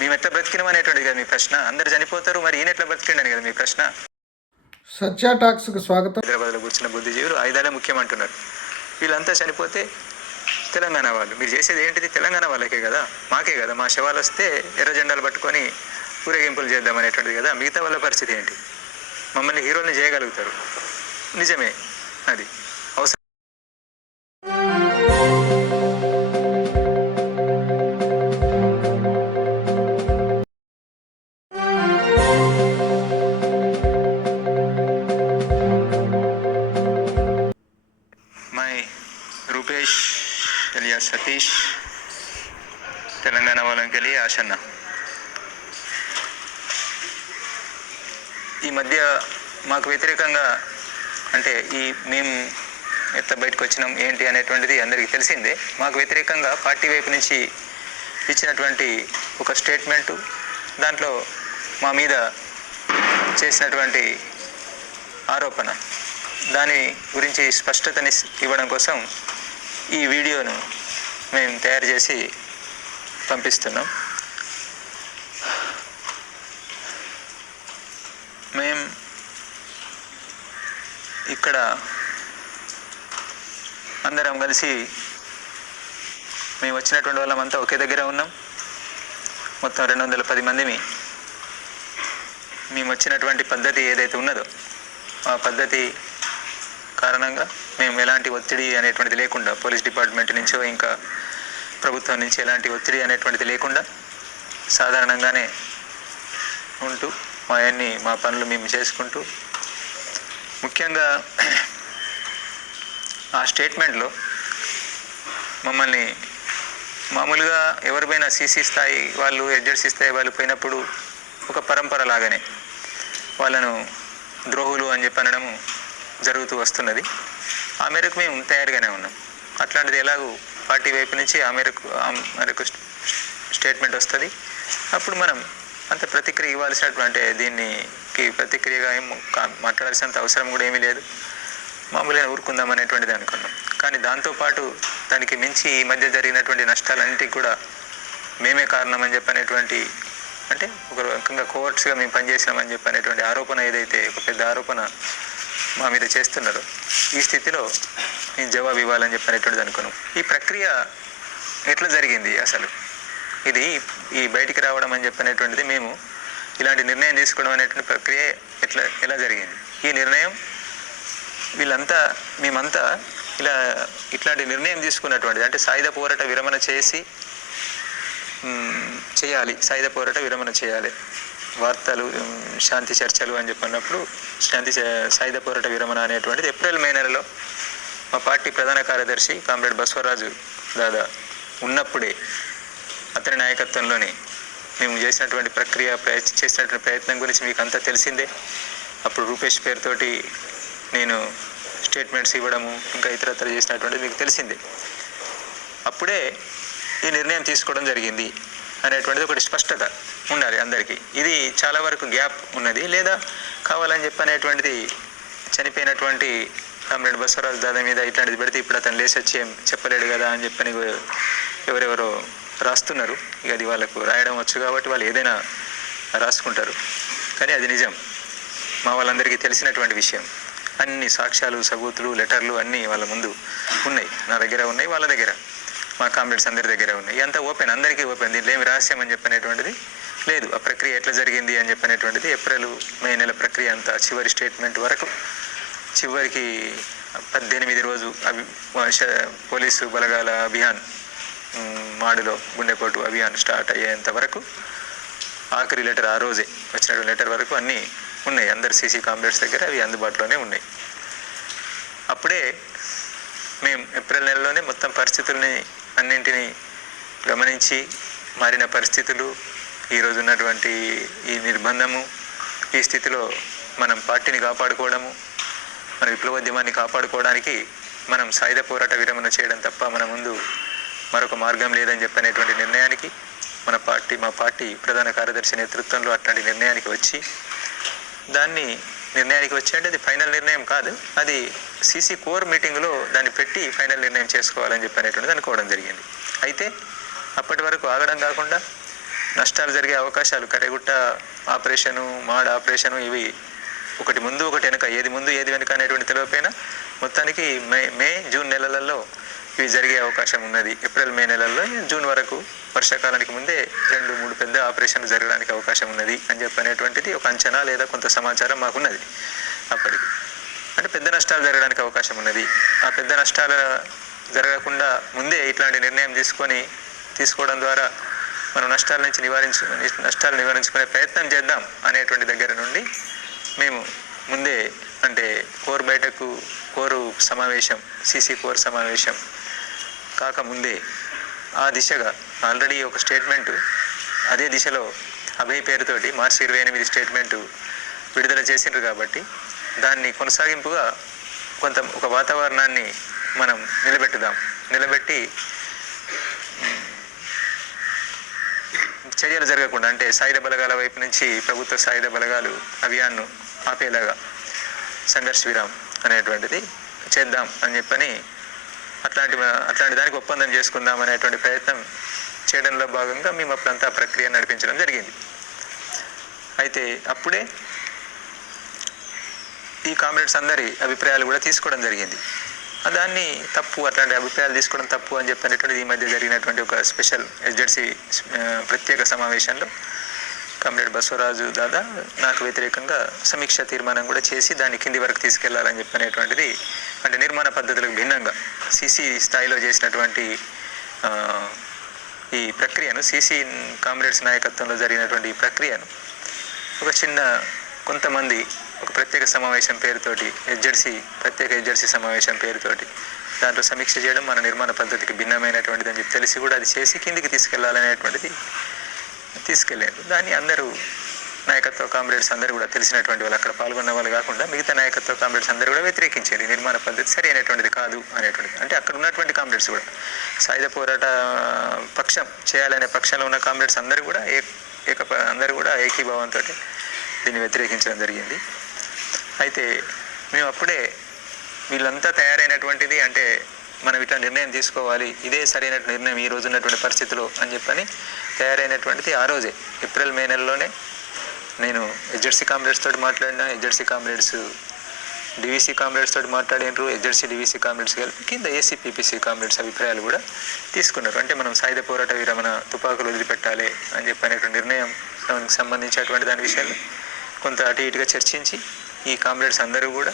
మేము ఎట్లా బ్రతికినాం అనేటువంటిది కదా మీ ప్రశ్న. అందరు చనిపోతారు, మరి ఈయన ఎట్లా బ్రతికిండని కదా మీ ప్రశ్న. సత్య టాక్స్కి స్వాగతం. హైదరాబాద్లో కూర్చున్న బుద్ధిజీవులు ఆయుధాలే ముఖ్యమంటున్నారు. వీళ్ళంతా చనిపోతే తెలంగాణ వాళ్ళు, మీరు చేసేది ఏంటిది? తెలంగాణ వాళ్ళకే కదా, మాకే కదా. మా శవాలు వస్తే ఎర్ర జెండాలు పట్టుకొని ఊరేగింపులు చేద్దాం అనేటువంటిది కదా. మిగతా వాళ్ళ పరిస్థితి ఏంటి? మమ్మల్ని హీరోల్ని చేయగలుగుతారు, నిజమే, అది అవసరం. रूपेश एलिया सतीश तेलंगाना वालों के लिए आशन्न. ఈ మధ్య మాకు వ్యతిరేకంగా అంటే మేము ఎట్లా బయటకు వచ్చినాం ఏంటి అనేటువంటిది అందరికీ తెలిసిందే. మాకు వ్యతిరేకంగా పార్టీ వైపు నుంచి ఇచ్చినటువంటి ఒక స్టేట్మెంటు, దాంట్లో మా మీద చేసినటువంటి ఆరోపణ, దాని గురించి స్పష్టతని ఇవ్వడం కోసం ఈ వీడియోను మేము తయారు చేసి పంపిస్తున్నాం. మేము ఇక్కడ అందరం కలిసి మేము వచ్చినటువంటి వాళ్ళమంతా ఒకే దగ్గర ఉన్నాం. మొత్తం 210 మందిమి. మేము వచ్చినటువంటి పద్ధతి ఏదైతే ఉన్నదో ఆ పద్ధతి కారణంగా మేము ఎలాంటి ఒత్తిడి అనేటువంటిది లేకుండా, పోలీస్ డిపార్ట్మెంట్ నుంచో ఇంకా ప్రభుత్వం నుంచి ఎలాంటి ఒత్తిడి అనేటువంటిది లేకుండా సాధారణంగానే ఉంటూ మా పనులు మేము చేసుకుంటూ, ముఖ్యంగా ఆ స్టేట్మెంట్లో మమ్మల్ని మామూలుగా ఎవరిపైనా సీసీ స్థాయి వాళ్ళు, ఎడ్జెడ్సీ స్థాయి వాళ్ళు పోయినప్పుడు ఒక పరంపర లాగానే వాళ్ళను ద్రోహులు అని చెప్పి అనడము జరుగుతూ వస్తున్నది. ఆ మేరకు మేము తయారుగానే ఉన్నాం. అట్లాంటిది ఎలాగూ పార్టీ వైపు నుంచి ఆ మేరకు స్టేట్మెంట్ వస్తుంది. అప్పుడు మనం అంత ప్రతిక్రియ ఇవ్వాల్సినటువంటి, దీనికి ప్రతిక్రియగా ఏం మాట్లాడాల్సినంత అవసరం కూడా ఏమీ లేదు, మామూలుగా ఊరుకుందాం అనేటువంటిది అనుకున్నాం. కానీ దాంతోపాటు దానికి మించి ఈ మధ్య జరిగినటువంటి నష్టాలన్నింటికి కూడా మేమే కారణం అని చెప్పనేటువంటి, అంటే ఒక రకంగా కోవర్ట్స్గా మేము పనిచేసినామని చెప్పనేటువంటి ఆరోపణ, ఏదైతే ఒక పెద్ద ఆరోపణ మా మీద చేస్తున్నారో, ఈ స్థితిలో నేను జవాబు ఇవ్వాలని చెప్పనేటువంటిది అనుకున్నాం. ఈ ప్రక్రియ ఎట్లా జరిగింది అసలు, ఇది ఈ బయటికి రావడం అని చెప్పనేటువంటిది, మేము ఇలాంటి నిర్ణయం తీసుకోవడం అనేటువంటి ప్రక్రియ ఎలా జరిగింది? ఈ నిర్ణయం మేమంతా ఇట్లాంటి నిర్ణయం తీసుకున్నటువంటిది, అంటే సాయుధ పోరాట విరమణ చేయాలి, సాయుధ పోరాట విరమణ చేయాలి, వార్తలు శాంతి చర్చలు అని చెప్పినప్పుడు సాయుధ పోరాట విరమణ అనేటువంటిది ఏప్రిల్ మే నెలలో మా పార్టీ ప్రధాన కార్యదర్శి కామ్రేడ్ బసవరాజు దాదా ఉన్నప్పుడే, అతని నాయకత్వంలోనే మేము చేసినటువంటి చేసినటువంటి ప్రయత్నం గురించి మీకు అంతా తెలిసిందే. అప్పుడు రూపేష్ పేరుతోటి నేను స్టేట్మెంట్స్ ఇవ్వడము, ఇంకా ఇతరత్ర చేసినటువంటిది మీకు తెలిసిందే. అప్పుడే ఈ నిర్ణయం తీసుకోవడం జరిగింది అనేటువంటిది ఒకటి స్పష్టత ఉండాలి అందరికీ. ఇది చాలా వరకు గ్యాప్ ఉన్నది, లేదా కావాలని చెప్పనేటువంటిది చనిపోయినటువంటి కామ్రేడ్ బసవరాజు దాదా మీద ఇట్లాంటిది పెడితే ఇప్పుడు అతను లేచి వచ్చి ఏం చెప్పలేడు కదా అని చెప్పని ఎవరెవరో రాస్తున్నారు. ఇక అది వాళ్ళకు రాయడం వచ్చు కాబట్టి వాళ్ళు ఏదైనా రాసుకుంటారు. కానీ అది నిజం, మా వాళ్ళందరికీ తెలిసినటువంటి విషయం. అన్ని సాక్ష్యాలు, సబూతులు, లెటర్లు అన్నీ వాళ్ళ ముందు ఉన్నాయి, నా దగ్గర ఉన్నాయి, వాళ్ళ దగ్గర, మా కామ్రేడ్స్ అందరి దగ్గర ఉన్నాయి. అంతా ఓపెన్, అందరికీ ఓపెన్, దీంట్లో ఏమి రహస్యం అని చెప్పనేటువంటిది లేదు. ఆ ప్రక్రియ ఎట్లా జరిగింది అని చెప్పనేటువంటిది ఏప్రిల్ మే నెల ప్రక్రియ అంతా చివరి స్టేట్మెంట్ వరకు, చివరికి 18 రోజు పోలీసు బలగాల అభియాన్, మాడులో గుండెపోటు అభియాన్ స్టార్ట్ అయ్యేంత వరకు, ఆఖరి లెటర్ ఆ రోజే వచ్చిన లెటర్ వరకు అన్నీ ఉన్నాయి అందరు సీసీ కామ్రేడ్స్ దగ్గర, అవి అందుబాటులోనే ఉన్నాయి. అప్పుడే మేము ఏప్రిల్ నెలలోనే మొత్తం పరిస్థితుల్ని అన్నింటినీ గమనించి, మారిన పరిస్థితులు, ఈరోజు ఉన్నటువంటి ఈ నిర్బంధము, ఈ స్థితిలో మనం పార్టీని కాపాడుకోవడము, మన విప్లవోద్యమాన్ని కాపాడుకోవడానికి మనం సాయుధ పోరాట విరమణ చేయడం తప్ప మన ముందు మరొక మార్గం లేదని చెప్పనేటువంటి నిర్ణయానికి మా పార్టీ ప్రధాన కార్యదర్శి నేతృత్వంలో అట్లాంటి నిర్ణయానికి వచ్చి, నిర్ణయానికి వచ్చి అంటే అది ఫైనల్ నిర్ణయం కాదు, అది సీసీ కోర్ మీటింగ్లో దాన్ని పెట్టి ఫైనల్ నిర్ణయం చేసుకోవాలని చెప్పనేటువంటిది అనుకోవడం జరిగింది. అయితే అప్పటి వరకు ఆగడం కాకుండా నష్టాలు జరిగే అవకాశాలు, కరెగుట్ట ఆపరేషను, మాడ్ ఆపరేషను, ఇవి ఒకటి ముందు ఒకటి వెనుక, ఏది ముందు ఏది వెనుక అనేటువంటి తెలియపోయినా మొత్తానికి మే జూన్ నెలలలో ఇవి జరిగే అవకాశం ఉన్నది. ఏప్రిల్ మే నెలల్లో జూన్ వరకు వర్షాకాలానికి ముందే 2-3 పెద్ద ఆపరేషన్లు జరగడానికి అవకాశం ఉన్నది అని చెప్పనేటువంటిది ఒక అంచనా లేదా కొంత సమాచారం మాకున్నది. అప్పటికి అంటే పెద్ద నష్టాలు జరగడానికి అవకాశం ఉన్నది. ఆ పెద్ద నష్టాలు జరగకుండా ముందే ఇట్లాంటి నిర్ణయం తీసుకోవడం ద్వారా మనం నష్టాలు నివారించుకునే ప్రయత్నం చేద్దాం అనేటువంటి దగ్గర నుండి మేము ముందే అంటే కోరు సమావేశం, సీసీ కోర్ సమావేశం కాకముందే ఆ దిశగా ఆల్రెడీ ఒక స్టేట్మెంటు అదే దిశలో అభయ్ పేరుతోటి మార్చి 28 స్టేట్మెంటు విడుదల చేసిండ్రు. కాబట్టి దాన్ని కొనసాగింపుగా ఒక వాతావరణాన్ని మనం నిలబెట్టి చర్యలు జరగకుండా అంటే సాయుధ బలగాల వైపు నుంచి ప్రభుత్వ సాయుధ బలగాలు అభియాన్ను ఆపేలాగా సంఘర్ష్ విరామ్ అనేటువంటిది చేద్దాం అని చెప్పని అట్లాంటి దానికి ఒప్పందం చేసుకుందాం అనేటువంటి ప్రయత్నం చేయడంలో భాగంగా మేము అప్పుడంతా ప్రక్రియ నడిపించడం జరిగింది. అయితే అప్పుడే ఈ కామ్రేడ్స్ అందరి అభిప్రాయాలు కూడా తీసుకోవడం జరిగింది. దాన్ని అట్లాంటి అభిప్రాయాలు తీసుకోవడం తప్పు అని చెప్పినటువంటిది ఈ మధ్య జరిగినటువంటి ఒక స్పెషల్ ఎస్జెడ్సీ ప్రత్యేక సమావేశంలో కామ్రేడ్ బసవరాజు దాదా నాకు వ్యతిరేకంగా సమీక్ష తీర్మానం కూడా చేసి దాన్ని కింది వరకు తీసుకెళ్లాలని చెప్పనేటువంటిది, అంటే నిర్మాణ పద్ధతులకు భిన్నంగా సీసీ స్థాయిలో చేసినటువంటి ఈ ప్రక్రియను, సీసీ కామ్రేడ్స్ నాయకత్వంలో జరిగినటువంటి ఈ ప్రక్రియను కొంతమంది ఒక ప్రత్యేక సమావేశం పేరుతోటి ప్రత్యేక ఎస్జెడ్సీ సమావేశం పేరుతోటి దాంట్లో సమీక్ష చేయడం మన నిర్మాణ పద్ధతికి భిన్నమైనటువంటిది అని చెప్పి తెలిసి కూడా అది చేసి కిందికి తీసుకెళ్లాలనేటువంటిది తీసుకెళ్ళారు. దాన్ని అందరూ నాయకత్వ కామ్రేడ్స్ అందరూ కూడా తెలిసినటువంటి వాళ్ళు, అక్కడ పాల్గొన్న వాళ్ళు కాకుండా మిగతా నాయకత్వ కామ్రేడ్స్ అందరూ కూడా వ్యతిరేకించారు. నిర్మాణ పద్ధతి సరి అయినటువంటిది కాదు అనేటువంటిది. అంటే అక్కడ ఉన్నటువంటి కామ్రేడ్స్ కూడా సాయుధ పోరాట పక్షం చేయాలనే పక్షంలో ఉన్న కామ్రేడ్స్ అందరూ కూడా ఏకీభావంతో దీన్ని వ్యతిరేకించడం జరిగింది. అయితే మేము అప్పుడే వీళ్ళంతా తయారైనటువంటిది అంటే మనం ఇట్లా నిర్ణయం తీసుకోవాలి, ఇదే సరైన నిర్ణయం ఈ రోజు ఉన్నటువంటి పరిస్థితిలో అని చెప్పని తయారైనటువంటిది ఆ రోజే ఏప్రిల్ మే నెలలోనే నేను ఎస్జెడ్సీ కామ్రేడ్స్ తోటి మాట్లాడినా, ఎస్జెడ్సీ కామ్రేడ్స్ డివిసి కామ్రేడ్స్ తోటి మాట్లాడినారు, ఎస్జెడ్సీ డివిసి కామ్రేడ్స్ కలిపి కింద ఏసీపీపీసీ కామ్రేడ్స్ అభిప్రాయాలు కూడా తీసుకున్నారు. అంటే మనం సాయుధ పోరాట విరమణ, తుపాకులు వదిలిపెట్టాలి అని చెప్పనేటువంటి నిర్ణయం సంబంధించినటువంటి దాని విషయంలో కొంత అటు ఇటుగా చర్చించి ఈ కామ్రేడ్స్ అందరూ కూడా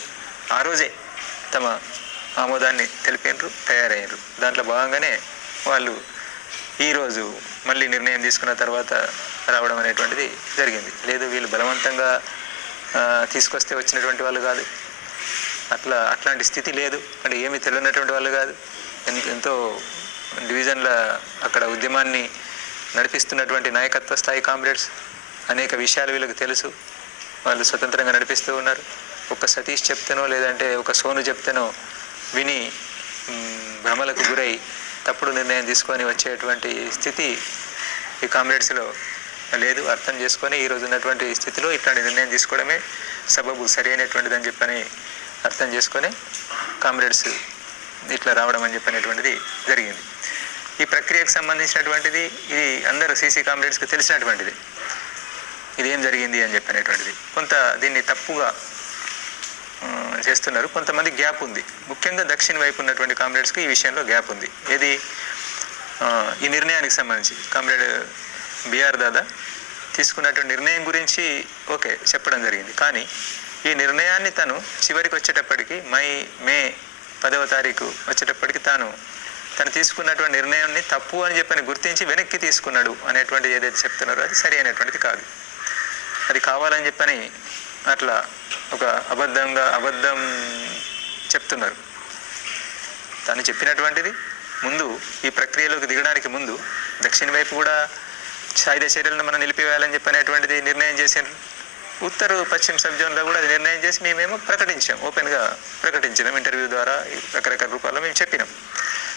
ఆ రోజే తమ ఆమోదాన్ని తెలిపినారు, తయారయ్యారు. దాంట్లో భాగంగానే వాళ్ళు ఈరోజు మళ్ళీ నిర్ణయం తీసుకున్న తర్వాత రావడం అనేటువంటిది జరిగింది. లేదు వీళ్ళు బలవంతంగా తీసుకొస్తే వచ్చినటువంటి వాళ్ళు కాదు, అట్లాంటి స్థితి లేదు, అంటే ఏమీ తెలియనటువంటి వాళ్ళు కాదు. ఎంతో డివిజన్ల అక్కడ ఉద్యమాన్ని నడిపిస్తున్నటువంటి నాయకత్వ స్థాయి కామ్రేడ్స్, అనేక విషయాలు వీళ్ళకి తెలుసు, వాళ్ళు స్వతంత్రంగా నడిపిస్తూ ఉన్నారు. ఒక సతీష్ చెప్తేనో లేదంటే ఒక సోను చెప్తేనో విని భ్రమలకు గురై తప్పుడు నిర్ణయం తీసుకొని వచ్చేటువంటి స్థితి ఈ కామ్రేడ్స్లో లేదు. అర్థం చేసుకొని ఈరోజు ఉన్నటువంటి స్థితిలో ఇట్లాంటి నిర్ణయం తీసుకోవడమే సబబు సరైనటువంటిది అని చెప్పని అర్థం చేసుకొని కామ్రేడ్స్ ఇట్లా రావడం అని చెప్పనేటువంటిది జరిగింది. ఈ ప్రక్రియకు సంబంధించినటువంటిది ఇది అందరూ సీసీ కామ్రేడ్స్కి తెలిసినటువంటిది, ఇదేం జరిగింది అని చెప్పనేటువంటిది. కొంత దీన్ని తప్పుగా చేస్తున్నారు, కొంతమంది గ్యాప్ ఉంది. ముఖ్యంగా దక్షిణ వైపు ఉన్నటువంటి కామ్రేడ్స్కి ఈ విషయంలో గ్యాప్ ఉంది. ఏది ఈ నిర్ణయానికి సంబంధించి కామ్రేడ్ బిఆర్ దాదా తీసుకున్నటువంటి నిర్ణయం గురించి చెప్పడం జరిగింది. కానీ ఈ నిర్ణయాన్ని తను చివరికి వచ్చేటప్పటికి మే 10వ తారీఖు వచ్చేటప్పటికి తను తీసుకున్నటువంటి నిర్ణయాన్ని తప్పు అని చెప్పని గుర్తించి వెనక్కి తీసుకున్నాడు అనేటువంటి ఏదైతే చెప్తున్నారో అది సరి అయినటువంటిది కాదు. అది కావాలని చెప్పని అట్లా ఒక అబద్ధం చెప్తున్నారు. తను చెప్పినటువంటిది ముందు ఈ ప్రక్రియలోకి దిగడానికి ముందు దక్షిణ వైపు కూడా సాయుధ చర్యలను మనం నిలిపివేయాలని చెప్పనేటువంటిది నిర్ణయం చేసినారు. ఉత్తర పశ్చిమ సబ్ జోన్లో కూడా అది నిర్ణయం చేసి మేమేమో ప్రకటించాం, ఓపెన్గా ప్రకటించినాం, ఇంటర్వ్యూ ద్వారా రకరకాల రూపాల్లో మేము చెప్పినాం.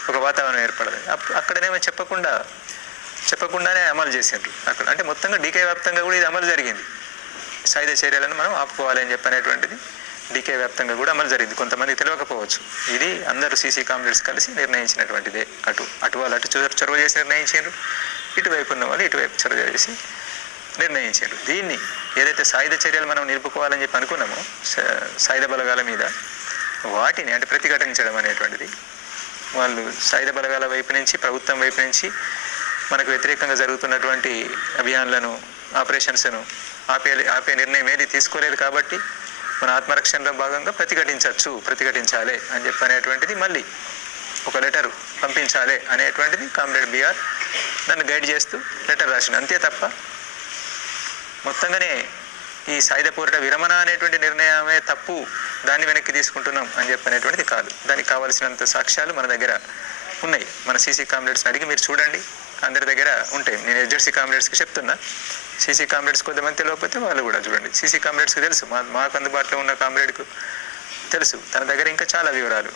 ఒక వాతావరణం ఏర్పడదు. అక్కడనేమో చెప్పకుండానే అమలు చేసిండ్రు. అక్కడ అంటే మొత్తంగా డీకే వ్యాప్తంగా కూడా ఇది అమలు జరిగింది. సాయుధ చర్యలను మనం ఆపుకోవాలి అని చెప్పనేటువంటిది డీకే వ్యాప్తంగా కూడా అమలు జరిగింది. కొంతమంది తెలియకపోవచ్చు, ఇది అందరూ సీసీ కామ్రేడ్స్ కలిసి నిర్ణయించినటువంటిదే. అటు వాళ్ళు చొరవ చేసి నిర్ణయించారు, ఇటువైపు ఉన్న వాళ్ళు ఇటువైపు చొరవ చేసి నిర్ణయించారు. దీన్ని ఏదైతే సాయుధ చర్యలు మనం నిలుపుకోవాలని చెప్పి అనుకున్నామో సాయుధ బలగాల మీద, వాటిని అంటే ప్రతిఘటించడం అనేటువంటిది వాళ్ళు సాయుధ బలగాల వైపు నుంచి, ప్రభుత్వం వైపు నుంచి మనకు వ్యతిరేకంగా జరుగుతున్నటువంటి అభియాన్లను, ఆపరేషన్స్ను ఆపే నిర్ణయం ఏది తీసుకోలేదు. కాబట్టి మన ఆత్మరక్షణలో భాగంగా ప్రతిఘటించాలి అని చెప్పి అనేటువంటిది మళ్ళీ ఒక లెటర్ పంపించాలి అనేటువంటిది కామ్రేడ్ బిఆర్ నన్ను గైడ్ చేస్తూ లెటర్ రాసిండు. అంతే తప్ప మొత్తంగానే ఈ సాయుధ పోరాట విరమణ అనేటువంటి నిర్ణయమే తప్పు, దాన్ని వెనక్కి తీసుకుంటున్నాం అని చెప్పనేటువంటిది కాదు. దానికి కావాల్సినంత సాక్ష్యాలు మన దగ్గర ఉన్నాయి. మన సీసీ కామ్రేడ్స్ని అడిగి మీరు చూడండి, అందరి దగ్గర ఉంటాయి. నేను ఎస్జెడ్సీ కామ్రేడ్స్కి చెప్తున్నా, సీసీ కామ్రేడ్స్ కొంతమంది తెలియకపోతే వాళ్ళు కూడా చూడండి. సీసీ కామ్రేడ్స్కి తెలుసు, మాకు అందుబాటులో ఉన్న కామ్రేడ్కు తెలుసు, తన దగ్గర ఇంకా చాలా వివరాలు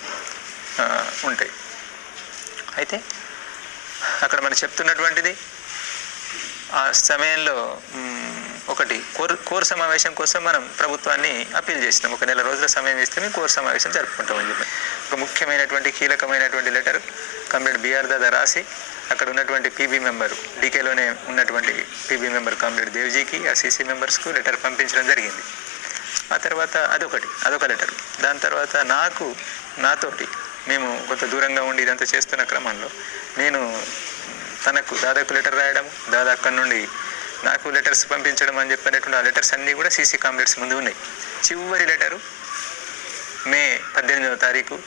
ఉంటాయి. అయితే అక్కడ మనం చెప్తున్నటువంటిది ఆ సమయంలో ఒకటి కోర్ సమావేశం కోసం మనం ప్రభుత్వాన్ని అప్పీల్ చేసినాం. 1 నెల రోజుల సమయం ఇస్తే మేము కోర్ సమావేశం జరుపుకుంటామని చెప్పి ఒక ముఖ్యమైనటువంటి కీలకమైనటువంటి లెటర్ కామ్రేడ్ బిఆర్ దాదా రాసి అక్కడ ఉన్నటువంటి పీబీ మెంబరు, డీకేలోనే ఉన్నటువంటి పీబీ మెంబర్ కామ్రేడ్ దేవ్జీకి, ఆ సీసీ మెంబర్స్కు లెటర్ పంపించడం జరిగింది. ఆ తర్వాత అదొక లెటర్. దాని తర్వాత నాతోటి మేము కొంత దూరంగా ఉండి ఇదంతా చేస్తున్న క్రమంలో నేను తనకు దాదాకు లెటర్ రాయడం, దాదా అక్కడి నుండి నాకు లెటర్స్ పంపించడం అని చెప్పినటువంటి ఆ లెటర్స్ అన్నీ కూడా సీసీ కామ్రేడ్స్ ముందు ఉన్నాయి. చివరి లెటరు మే 18వ తారీఖు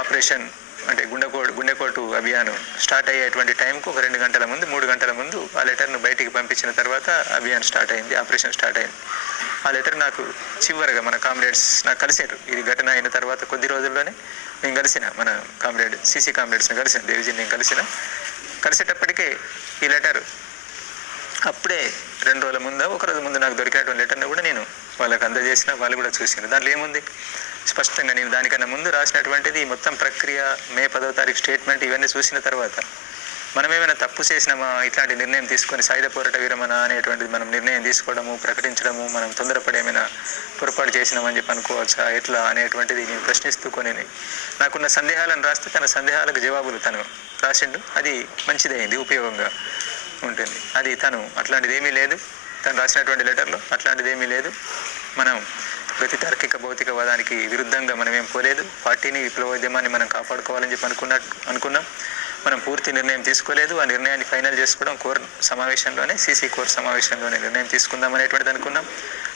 ఆపరేషన్ అంటే గుండెకోటు అభియాను స్టార్ట్ అయ్యేటువంటి టైంకు ఒక 2 గంటల ముందు 3 గంటల ముందు ఆ లెటర్ను బయటికి పంపించిన తర్వాత అభియాన్ స్టార్ట్ అయింది, ఆపరేషన్ స్టార్ట్ అయింది. ఆ లెటర్ నాకు చివరిగా మన కామ్రేడ్స్ నాకు కలిసారు. ఇది ఘటన అయిన తర్వాత కొద్ది రోజుల్లోనే నేను కలిసిన మన సీసీ కామ్రేడ్స్ని కలిసిన, దేవ్జీని నేను కలిసేటప్పటికే ఈ లెటర్ అప్పుడే 2 రోజుల ముందు, 1 రోజు ముందు నాకు దొరికినటువంటి లెటర్ని కూడా నేను వాళ్ళకి అందజేసిన, వాళ్ళు కూడా చూసినారు. దాంట్లో ఏముంది స్పష్టంగా నేను దానికన్నా ముందు రాసినటువంటిది మొత్తం ప్రక్రియ, మే 10వ తారీఖు స్టేట్మెంట్ ఇవన్నీ చూసిన తర్వాత మనం ఏమైనా తప్పు చేసినామా, ఇట్లాంటి నిర్ణయం తీసుకొని సాయుధ పోరాట విరమణ అనేటువంటిది మనం నిర్ణయం తీసుకోవడము, ప్రకటించడము, మనం తొందరపడి ఏమైనా పొరపాటు చేసినామని చెప్పి అనుకోవచ్చా, ఎట్లా అనేటువంటిది నేను ప్రశ్నిస్తూ కొని నాకున్న సందేహాలను రాస్తే తన సందేహాలకు జవాబులు తను రాసిండు. అది మంచిదైంది, ఉపయోగంగా ఉంటుంది. అది తను అట్లాంటిది ఏమీ లేదు, తను రాసినటువంటి లెటర్లో అట్లాంటిది ఏమీ లేదు. మనం గతి తార్కిక భౌతికవాదానికి విరుద్ధంగా మనం ఏం పోలేదు. పార్టీని, విప్లవోద్యమాన్ని మనం కాపాడుకోవాలని చెప్పి అనుకున్నాం. మనం పూర్తి నిర్ణయం తీసుకోలేదు. ఆ నిర్ణయాన్ని ఫైనల్ చేసుకోవడం కోర్ సమావేశంలోనే, సీసీ కోర్ సమావేశంలోనే నిర్ణయం తీసుకుందాం అనేటువంటిది అనుకున్నాం.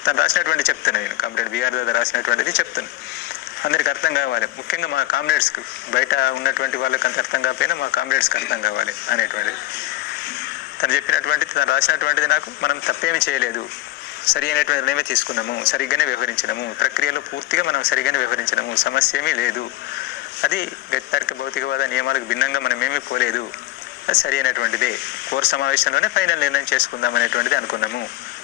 తను రాసినటువంటి చెప్తున్నాను, నేను కామ్రేడ్ బిఆర్ దాదా రాసినటువంటిది చెప్తున్నాను. అందరికి అర్థం కావాలి, ముఖ్యంగా మా కామ్రేడ్స్కి, బయట ఉన్నటువంటి వాళ్ళకి అంత అర్థం కాకపోయినా మా కామ్రేడ్స్కి అర్థం కావాలి అనేటువంటిది తను చెప్పినటువంటిది, తను రాసినటువంటిది. నాకు మనం తప్పేమీ చేయలేదు, సరి అయినటువంటి నిర్ణయమే తీసుకున్నాము, సరిగ్గానే వ్యవహరించినాము, ప్రక్రియలో పూర్తిగా మనం సరిగ్గానే వ్యవహరించినాము, సమస్య ఏమీ లేదు, అది గతితార్కిక భౌతికవాద నియమాలకు భిన్నంగా మనం ఏమీ పోలేదు, అది సరి అయినటువంటిదే, కోర్ సమావేశంలోనే ఫైనల్ నిర్ణయం చేసుకుందాం అనేటువంటిది అనుకున్నాము.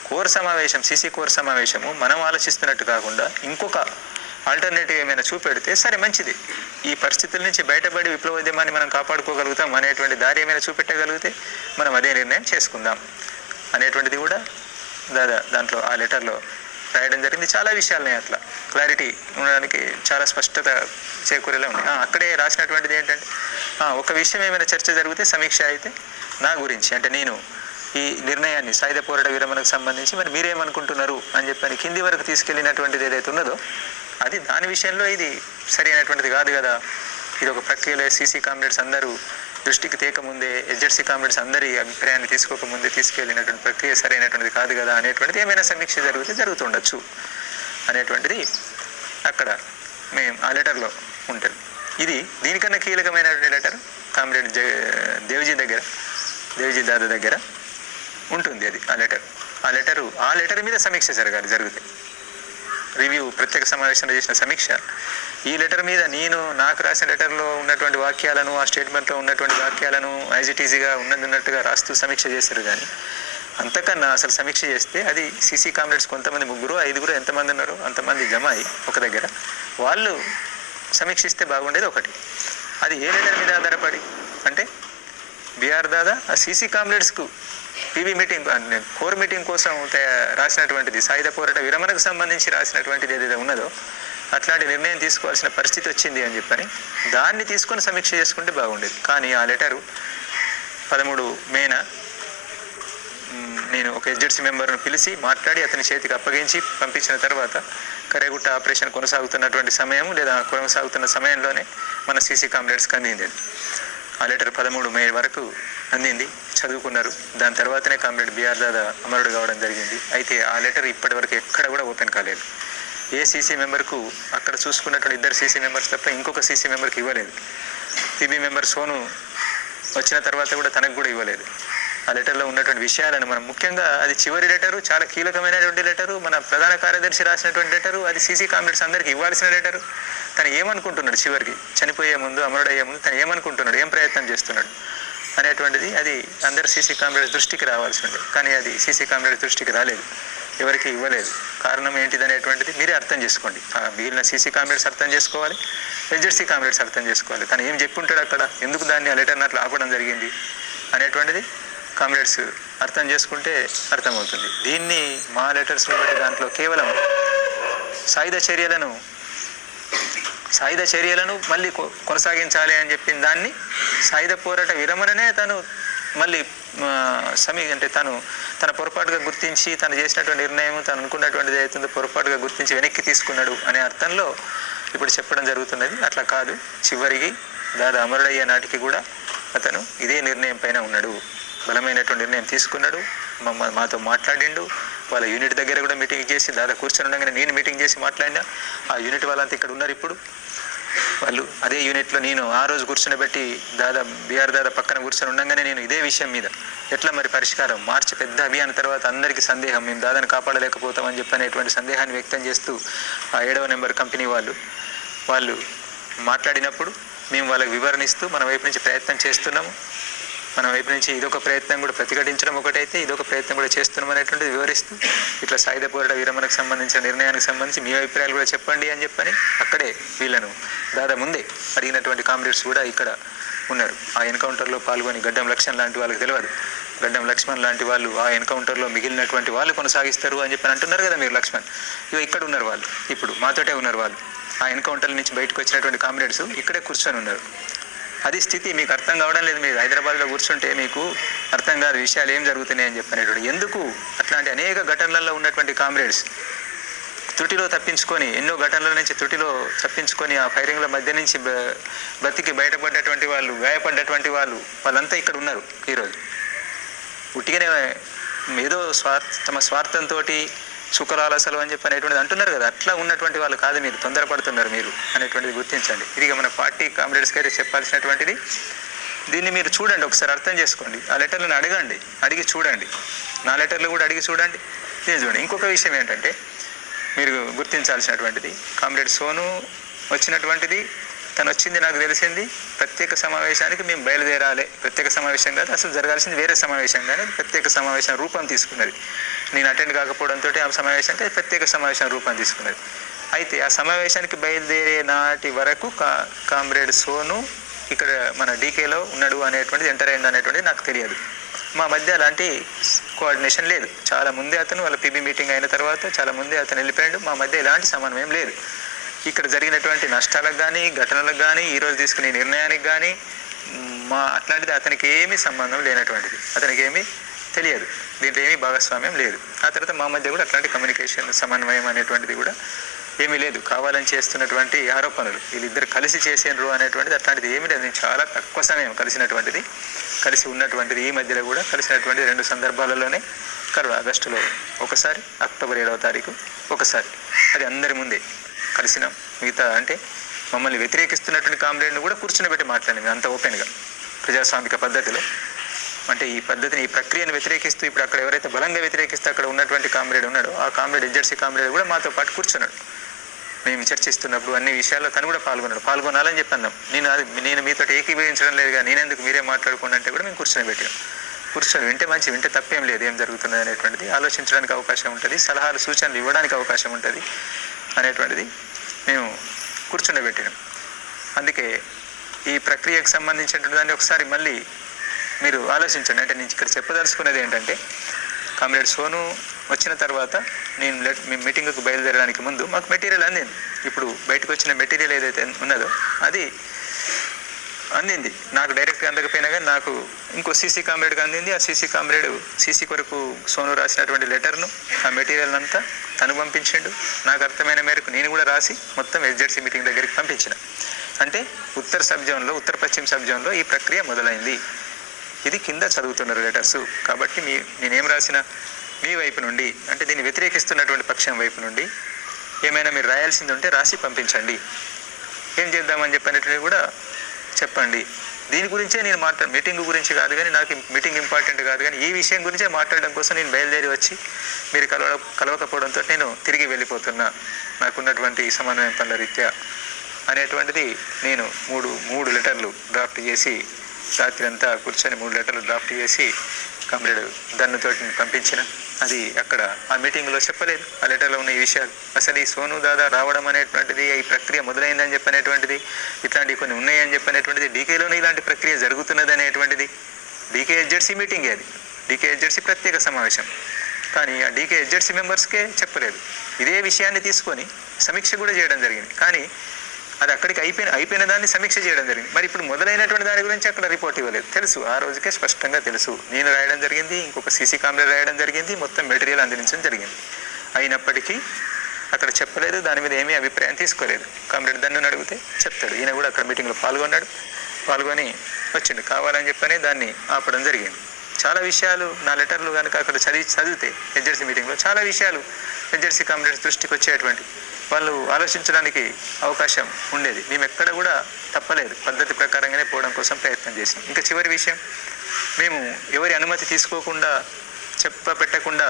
కోర్ సమావేశం, సీసీ కోర్ సమావేశము మనం ఆలోచిస్తున్నట్టు కాకుండా ఇంకొక ఆల్టర్నేటివ్ ఏమైనా చూపెడితే సరే మంచిది, ఈ పరిస్థితుల నుంచి బయటపడి విప్లవోద్యమాన్ని మనం కాపాడుకోగలుగుతాం అనేటువంటి దారి ఏమైనా చూపెట్టగలిగితే మనం అదే నిర్ణయం చేసుకుందాం అనేటువంటిది కూడా దాంట్లో ఆ లెటర్లో రాయడం జరిగింది. చాలా విషయాలున్నాయి, అట్లా క్లారిటీ ఉండడానికి చాలా స్పష్టత చేకూరేలా ఉంది. అక్కడే రాసినటువంటిది ఏంటంటే, ఒక విషయం ఏమైనా చర్చ జరిగితే సమీక్ష అయితే నా గురించి, అంటే నేను ఈ నిర్ణయాన్ని సాయుధ పోరాట విరమణకు సంబంధించి మరి మీరేమనుకుంటున్నారు అని చెప్పని కింది వరకు తీసుకెళ్ళినటువంటిది ఏదైతే ఉన్నదో అది దాని విషయంలో ఇది సరి అయినటువంటిది కాదు కదా, ఇది ఒక ప్రక్రియలో సీసీ కామ్రేడ్స్ అందరూ దృష్టికి తేకముందే, ఎస్జెడ్సీ కామ్రేడ్స్ అందరి అభిప్రాయాన్ని తీసుకోకముందే తీసుకెళ్ళినటువంటి ప్రక్రియ సరైనటువంటిది కాదు కదా అనేటువంటిది ఏమైనా సమీక్ష జరుగుతుండొచ్చు అనేటువంటిది అక్కడ మేము ఆ లెటర్లో ఉంటుంది. ఇది దీనికన్నా కీలకమైనటువంటి లెటర్ కామ్రేడ్ దేవ్జీ దాదా దగ్గర ఉంటుంది. అది ఆ లెటర్ మీద సమీక్ష జరిగితే రివ్యూ, ప్రత్యేక సమావేశంలో చేసిన సమీక్ష, ఈ లెటర్ మీద నేను నాకు రాసిన లెటర్లో ఉన్నటువంటి వాక్యాలను, ఆ స్టేట్మెంట్లో ఉన్నటువంటి వాక్యాలను ఐజిటీజీగా ఉన్నట్టుగా రాస్తూ సమీక్ష చేశారు. కానీ అంతకన్నా అసలు సమీక్ష చేస్తే అది సీసీ కామ్రేడ్స్ కొంతమంది 3, 5 ఎంతమంది ఉన్నారో అంతమంది జమ అయ్యి ఒక దగ్గర వాళ్ళు సమీక్షిస్తే బాగుండేది. ఒకటి, అది ఏ లెటర్ మీద ఆధారపడి అంటే బిఆర్ దాదా ఆ సీసీ కామ్రేడ్స్కు పీవీ మీటింగ్, కోర్ మీటింగ్ కోసం రాసినటువంటిది, సాయుధ పోరాట విరమణకు సంబంధించి రాసినటువంటిది ఏదైతే ఉన్నదో అట్లాంటి నిర్ణయం తీసుకోవాల్సిన పరిస్థితి వచ్చింది అని చెప్పని దాన్ని తీసుకొని సమీక్ష చేసుకుంటే బాగుండేది. కానీ ఆ లెటరు 13 మేన నేను ఒక ఎస్జెడ్సీ మెంబర్ను పిలిచి మాట్లాడి అతని చేతికి అప్పగించి పంపించిన తర్వాత కరేగుట్ట ఆపరేషన్ కొనసాగుతున్నటువంటి సమయం లేదా కొనసాగుతున్న సమయంలోనే మన సీసీ కామ్రేడ్స్కి అందింది. ఆ లెటర్ 13 మే వరకు అందింది, చదువుకున్నారు. దాని తర్వాతనే కామ్రేడ్ బిఆర్ దాదా అమరుడు కావడం జరిగింది. అయితే ఆ లెటర్ ఇప్పటి వరకు ఎక్కడ కూడా ఓపెన్ కాలేదు. ఏ సీసీ మెంబర్కు అక్కడ చూసుకున్నటువంటి 2 సీసీ మెంబర్స్ తప్ప ఇంకొక సీసీ మెంబర్కి ఇవ్వలేదు. పిబి మెంబర్ సోను వచ్చిన తర్వాత కూడా తనకు కూడా ఇవ్వలేదు. ఆ లెటర్లో ఉన్నటువంటి విషయాలను మనం ముఖ్యంగా అది చివరి లెటరు, చాలా కీలకమైనటువంటి లెటరు, మన ప్రధాన కార్యదర్శి రాసినటువంటి లెటరు, అది సీసీ కామ్రేడ్స్ అందరికీ ఇవ్వాల్సిన లెటరు. తను ఏమనుకుంటున్నాడు, చివరికి చనిపోయే ముందు, అమరుడయ్యే ముందు తను ఏమనుకుంటున్నాడు, ఏం ప్రయత్నం చేస్తున్నాడు అనేటువంటిది అది అందరు సీసీ కామ్రేడ్స్ దృష్టికి రావాల్సి ఉండే. కానీ అది సీసీ కామ్రేడ్స్ దృష్టికి రాలేదు, ఎవరికి ఇవ్వలేదు. కారణం ఏంటిది అనేటువంటిది మీరే అర్థం చేసుకోండి. మిగిలిన సీసీ కామ్రేడ్స్ అర్థం చేసుకోవాలి, ఎస్జెడ్సీ కామ్రేడ్స్ అర్థం చేసుకోవాలి. తను ఏం చెప్పుంటాడు అక్కడ, ఎందుకు దాన్ని ఆ లెటర్ని అట్లా ఆపడం జరిగింది అనేటువంటిది కామ్రేడ్స్ అర్థం చేసుకుంటే అర్థమవుతుంది. దీన్ని మా లెటర్స్ని బట్టి దాంట్లో కేవలం సాయుధ చర్యలను మళ్ళీ కొనసాగించాలి అని చెప్పిన దాన్ని సాయుధ పోరాట విరమణనే తను మళ్ళీ అంటే తన పొరపాటుగా గుర్తించి తను చేసినటువంటి నిర్ణయం, తను అనుకున్నటువంటిది ఏదైతుందో పొరపాటుగా గుర్తించి వెనక్కి తీసుకున్నాడు అనే అర్థంలో ఇప్పుడు చెప్పడం జరుగుతున్నది. అట్లా కాదు, చివరికి దాదా అమరుడయ్యే నాటికి కూడా అతను ఇదే నిర్ణయం పైన ఉన్నాడు, బలమైనటువంటి నిర్ణయం తీసుకున్నాడు. మాతో మాట్లాడిండు. వాళ్ళ యూనిట్ దగ్గర కూడా మీటింగ్ చేసి దాదా కూర్చొని ఉండగానే నేను మీటింగ్ చేసి మాట్లాడినా. ఆ యూనిట్ వాళ్ళంతా ఇక్కడ ఉన్నారు. ఇప్పుడు వాళ్ళు అదే యూనిట్లో నేను ఆ రోజు కూర్చొని దాదా బిఆర్ దాదా పక్కన కూర్చొని ఉండగానే నేను ఇదే విషయం మీద ఎట్లా మరి పరిష్కారం, మార్చి పెద్ద అభియాన్ తర్వాత అందరికీ సందేహం, మేము దాదాను కాపాడలేకపోతామని చెప్పనేటువంటి సందేహాన్ని వ్యక్తం చేస్తూ ఆ 7వ నెంబర్ కంపెనీ వాళ్ళు మాట్లాడినప్పుడు మేము వాళ్ళకి వివరణిస్తూ మన వైపు నుంచి ప్రయత్నం చేస్తున్నాము, మన వైపు నుంచి ఇదొక ప్రయత్నం కూడా ప్రతిఘటించడం ఒకటైతే ఇదొక ప్రయత్నం కూడా చేస్తున్నాం అనేటువంటిది వివరిస్తూ ఇట్లా సాయుధ పోరాట విరమణకు సంబంధించిన నిర్ణయానికి సంబంధించి మీ అభిప్రాయాలు కూడా చెప్పండి అని చెప్పని అక్కడే వీళ్ళను దాదా ముందే అడిగినటువంటి కామ్రేడ్స్ కూడా ఇక్కడ ఉన్నారు. ఆ ఎన్కౌంటర్లో పాల్గొని గడ్డం లక్ష్మణ్ లాంటి వాళ్ళకి తెలియదు, గడ్డం లక్ష్మణ్ లాంటి వాళ్ళు ఆ ఎన్కౌంటర్లో మిగిలినటువంటి వాళ్ళు కొనసాగిస్తారు అని చెప్పని అంటున్నారు కదా మీరు. లక్ష్మణ్ ఇక్కడ ఉన్నారు, వాళ్ళు ఇప్పుడు మాతోటే ఉన్నారు. వాళ్ళు ఆ ఎన్కౌంటర్ నుంచి బయటకు వచ్చినటువంటి కామ్రేడ్స్ ఇక్కడే కూర్చొని ఉన్నారు. అది స్థితి. మీకు అర్థం కావడం లేదు. మీరు హైదరాబాద్లో కూర్చుంటే మీకు అర్థం కాదు విషయాలు ఏం జరుగుతున్నాయి అని చెప్పనేటువంటి. ఎందుకు అట్లాంటి అనేక ఘటనలలో ఉన్నటువంటి కామ్రేడ్స్ త్రుటిలో తప్పించుకొని, ఎన్నో ఘటనల నుంచి త్రుటిలో తప్పించుకొని ఆ ఫైరింగ్ల మధ్య నుంచి బతికి బయటపడ్డటువంటి వాళ్ళు, గాయపడ్డటువంటి వాళ్ళంతా ఇక్కడ ఉన్నారు ఈరోజు. ఉట్టిగానే ఏదో తమ స్వార్థంతో సుఖలాలసలు అని చెప్పి అనేటువంటిది అంటున్నారు కదా, అట్లా ఉన్నటువంటి వాళ్ళు కాదు, మీరు తొందరపడుతున్నారు మీరు అనేటువంటిది గుర్తించండి. ఇది మన పార్టీ కామ్రేడ్స్కి అయితే చెప్పాల్సినటువంటిది. దీన్ని మీరు చూడండి, ఒకసారి అర్థం చేసుకోండి. ఆ లెటర్లను అడిగి చూడండి, నా లెటర్లు కూడా అడిగి చూడండి, దీన్ని చూడండి. ఇంకొక విషయం ఏంటంటే మీరు గుర్తించాల్సినటువంటిది, కామ్రేడ్ సోను వచ్చినటువంటిది, తను వచ్చింది నాకు తెలిసింది ప్రత్యేక సమావేశానికి మేము బయలుదేరాలి. ప్రత్యేక సమావేశం కాదు, అసలు జరగాల్సింది వేరే సమావేశం, కానీ ప్రత్యేక సమావేశం రూపం తీసుకున్నది. నేను అటెండ్ కాకపోవడంతో ఆ సమావేశానికి ప్రత్యేక సమావేశం రూపం తీసుకున్నది. అయితే ఆ సమావేశానికి బయలుదేరే నాటి వరకు కామ్రేడ్ సోను ఇక్కడ మన డీకేలో ఉన్నాడు అనేటువంటిది, ఎంటర్ అయింది అనేటువంటిది నాకు తెలియదు. మా మధ్య అలాంటి కోఆర్డినేషన్ లేదు. చాలా ముందే అతను వాళ్ళ పిబి మీటింగ్ అయిన తర్వాత చాలా ముందే అతను వెళ్ళిపోయాడు. మా మధ్య ఎలాంటి సమన్వయం లేదు. ఇక్కడ జరిగినటువంటి నష్టాలకు కానీ, ఘటనలకు కానీ, ఈరోజు తీసుకునే నిర్ణయానికి కానీ అట్లాంటిది అతనికి ఏమీ సంబంధం లేనటువంటిది, అతనికి ఏమీ తెలియదు, దీంట్లో ఏమీ భాగస్వామ్యం లేదు. ఆ తర్వాత మా మధ్య కూడా అట్లాంటి కమ్యూనికేషన్ సమన్వయం అనేటువంటిది కూడా ఏమీ లేదు. కావాలని చేస్తున్నటువంటి ఆరోపణలు, వీళ్ళిద్దరు కలిసి చేసేండ్రు అనేటువంటిది అట్లాంటిది ఏమీ లేదు. చాలా తక్కువ సమయం కలిసి ఉన్నటువంటిది. ఈ మధ్యలో కూడా కలిసినటువంటి 2 సందర్భాలలోనే, ఆగస్టులో ఒకసారి, అక్టోబర్ 7వ తారీఖు ఒకసారి, అది అందరి ముందే కలిసినాం. మిగతా అంటే మమ్మల్ని వ్యతిరేకిస్తున్నటువంటి కామ్రేడ్ని కూడా కూర్చుని మాట్లాడినాం అంత ఓపెన్గా, ప్రజాస్వామిక పద్ధతిలో. అంటే ఈ పద్ధతిని, ఈ ప్రక్రియను వ్యతిరేకిస్తూ ఇప్పుడు అక్కడ ఎవరైతే బలంగా వ్యతిరేకిస్తూ అక్కడ ఉన్నటువంటి కామ్రేడ్ ఉన్నాడో ఆ కామ్రేడ్ ఎస్జెడ్సీ కామ్రేడ్ కూడా మాతో పాటు కూర్చున్నాడు. మేము చర్చిస్తున్నప్పుడు అన్ని విషయాల్లో తను కూడా పాల్గొనాలని చెప్పి అన్నాం. నేను మీతో ఏకీభవించడం లేదుగా, నేనెందుకు మీరే మాట్లాడుకోండి అంటే కూడా మేము కూర్చొని వింటే మంచి, వింటే తప్పేం లేదు, ఏం జరుగుతున్నది అనేటువంటిది ఆలోచించడానికి అవకాశం ఉంటుంది, సలహాలు సూచనలు ఇవ్వడానికి అవకాశం ఉంటుంది అనేటువంటిది మేము కూర్చుండబెట్టాం. అందుకే ఈ ప్రక్రియకు సంబంధించినటువంటి దాన్ని ఒకసారి మళ్ళీ మీరు ఆలోచించండి. అంటే నేను ఇక్కడ చెప్పదలుచుకున్నది ఏంటంటే, కామ్రేడ్ సోను వచ్చిన తర్వాత మేము మీటింగ్కు బయలుదేరడానికి ముందు మాకు మెటీరియల్ అందింది. ఇప్పుడు బయటకు వచ్చిన మెటీరియల్ ఏదైతే ఉన్నదో అది అందింది. నాకు డైరెక్ట్గా అందకపోయినా కానీ నాకు ఇంకో సీసీ కామ్రేడ్కి అందింది. ఆ సీసీ కామ్రేడ్ సీసీ కొరకు సోను రాసినటువంటి లెటర్ను, ఆ మెటీరియల్ అంతా తను పంపించిండు. నాకు అర్థమైన మేరకు నేను కూడా రాసి మొత్తం ఎస్జెడ్సీ మీటింగ్ దగ్గరికి పంపించిన. అంటే ఉత్తర పశ్చిమ సబ్ జోన్లో ఈ ప్రక్రియ మొదలైంది. ఇది కింద చదువుతున్నారు లెటర్స్. కాబట్టి నేనేం రాసిన మీ వైపు నుండి, అంటే దీన్ని వ్యతిరేకిస్తున్నటువంటి పక్షం వైపు నుండి ఏమైనా మీరు రాయాల్సింది ఉంటే రాసి పంపించండి. ఏం చేద్దామని చెప్పినట్టు కూడా చెప్పండి. దీని గురించే నేను మీటింగ్ గురించి కాదు కానీ, నాకు మీటింగ్ ఇంపార్టెంట్ కాదు కానీ ఈ విషయం గురించే మాట్లాడడం కోసం నేను బయలుదేరి వచ్చి మీరు కలవకపోవడంతో నేను తిరిగి వెళ్ళిపోతున్నా, నాకున్నటువంటి సమన్వయం పనుల రీత్యా అనేటువంటిది నేను మూడు లెటర్లు డ్రాఫ్ట్ చేసి, రాత్రి అంతా కూర్చొని 3 లెటర్లు డ్రాఫ్ట్ చేసి కామ్రేడ్ దన్నుతోటి పంపించిన. అది అక్కడ ఆ మీటింగ్లో చెప్పలేదు. ఆ లెటర్లో ఉన్న ఈ విషయాలు, అసలు ఈ సోను దాదా రావడం అనేటువంటిది, ఈ ప్రక్రియ మొదలైందని చెప్పనేటువంటిది, ఇట్లాంటివి కొన్ని ఉన్నాయని చెప్పనేటువంటిది, డీకేలోనే ఇలాంటి ప్రక్రియ జరుగుతున్నది అనేటువంటిది, డీకే ఎస్జెడ్సీ మీటింగే అది, డీకే ఎస్జెడ్సీ ప్రత్యేక సమావేశం. కానీ ఆ డీకే ఎస్జెడ్సీ మెంబర్స్కే చెప్పలేదు. ఇదే విషయాన్ని తీసుకొని సమీక్ష కూడా చేయడం జరిగింది. కానీ అది అక్కడికి అయిపోయిన దాన్ని సమీక్ష చేయడం జరిగింది. మరి ఇప్పుడు మొదలైనటువంటి దాని గురించి అక్కడ రిపోర్ట్ ఇవ్వలేదు. తెలుసు, ఆ రోజుకే స్పష్టంగా తెలుసు. నేను రాయడం జరిగింది, ఇంకొక సీసీ కామ్రేడ్ రాయడం జరిగింది, మొత్తం మెటీరియల్ అందించడం జరిగింది. అయినప్పటికీ అక్కడ చెప్పలేదు, దాని మీద ఏమీ అభిప్రాయం తీసుకోలేదు. కామ్రేడ్ దన్నుని అడిగితే చెప్తాడు. ఈయన కూడా అక్కడ మీటింగ్లో పాల్గొని వచ్చిండు. కావాలని చెప్పని దాన్ని ఆపడం జరిగింది. చాలా విషయాలు నా లెటర్లు కనుక అక్కడ చదివితే ఎస్జెడ్సీ మీటింగ్లో చాలా విషయాలు ఎస్జెడ్సీ కామ్రేడ్స్ దృష్టికి వచ్చేటువంటి, వాళ్ళు ఆలోచించడానికి అవకాశం ఉండేది. మేము ఎక్కడ కూడా తప్పలేదు, పద్ధతి ప్రకారంగానే పోవడం కోసం ప్రయత్నం చేసాం. ఇంకా చివరి విషయం, మేము ఎవరి అనుమతి తీసుకోకుండా పెట్టకుండా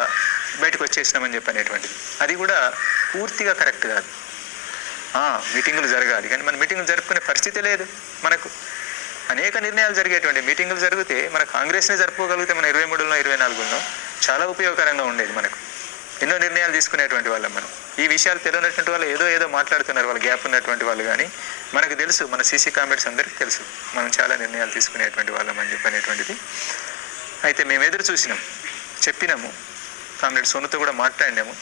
బయటకు వచ్చేసినామని చెప్పనేటువంటిది, అది కూడా పూర్తిగా కరెక్ట్ కాదు. మీటింగులు జరగాలి కానీ మన మీటింగులు జరుపుకునే పరిస్థితి లేదు. మనకు అనేక నిర్ణయాలు జరిగేటువంటి మీటింగులు జరిగితే మన కాంగ్రెస్నే జరుపుకోగలిగితే మన 23లో 24లో చాలా ఉపయోగకరంగా ఉండేది. మనకు ఎన్నో నిర్ణయాలు తీసుకునేటువంటి వాళ్ళం మనం. ఈ విషయాలు తెలియనటువంటి వాళ్ళు ఏదో మాట్లాడుతున్నారు, వాళ్ళు గ్యాప్ ఉన్నటువంటి వాళ్ళు. కానీ మనకు తెలుసు, మన సీసీ కామ్రేడ్స్ అందరికీ తెలుసు మనం చాలా నిర్ణయాలు తీసుకునేటువంటి వాళ్ళం అని చెప్పనేటువంటిది. అయితే మేము ఎదురు చూసినాం, చెప్పినాము, కామ్రేడ్ సోనుతో కూడా మాట్లాడినాము.